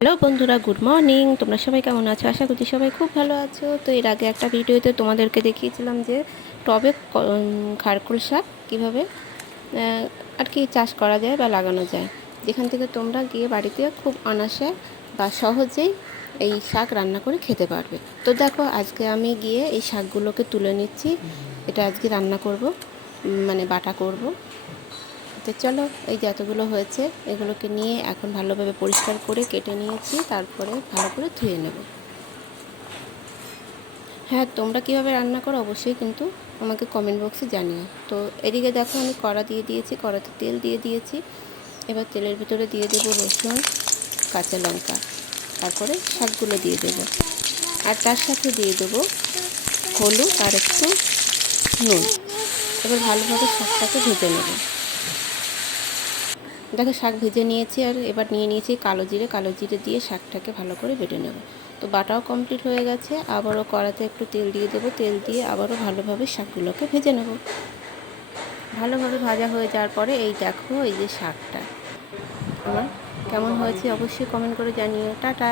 Hello বন্ধুরা, good morning. তোমরা সবাই কেমন আছো? আশা করছি সবাই খুব ভালো আছো। তো এর আগে একটা ভিডিওতে তোমাদেরকে দেখিয়েছিলাম যে টবে খারকুল শাক কীভাবে আর কি চাষ করা যায় বা লাগানো যায়। যেখান থেকে তোমরা গিয়ে বাড়িতে খুব অনাসে বা সহজেই এই শাক রান্না করে খেতে পারবে। তো দেখো, আজকে আমি গিয়ে এই শাকগুলোকে তুলে নিচ্ছি। এটা আজকে রান্না করব মানে বাটা করব। তো চলো, এই যে এতগুলো হয়েছে, এগুলোকে নিয়ে এখন ভালোভাবে পরিষ্কার করে কেটে নিয়েছি, তারপরে ভালো করে ধুয়ে নেব। হ্যাঁ তোমরা কীভাবে রান্না করো অবশ্যই কিন্তু আমাকে কমেন্ট বক্সে জানিও। তো এদিকে দেখো, আমি কড়া দিয়ে দিয়েছি, কড়াতে তেল দিয়ে দিয়েছি, এবার তেলের ভিতরে দিয়ে দেবো রসুন, কাঁচা লঙ্কা, তারপরে শাকগুলো দিয়ে দেবো। আর তার সাথে দিয়ে দেবো হলুদ আর একটু নুন। এবার ভালোভাবে শাকটাকে ভেজে নেব। দেখো, শাক ভেজে নিয়েছি আর এবার নিয়ে নিয়েছি কালো জিরে। কালো জিরে দিয়ে শাকটাকে ভালো করে বেটে নেব। তো বাটাও কমপ্লিট হয়ে গেছে। আবারও কড়াতে একটু তেল দিয়ে দেবো। তেল দিয়ে আবারও ভালোভাবে শাকগুলোকে ভেজে নেব। ভালোভাবে ভাজা হয়ে যাওয়ার পরে এই দেখো, এই যে শাকটা। আমার কেমন হয়েছে অবশ্যই কমেন্ট করে জানিও। টাটা!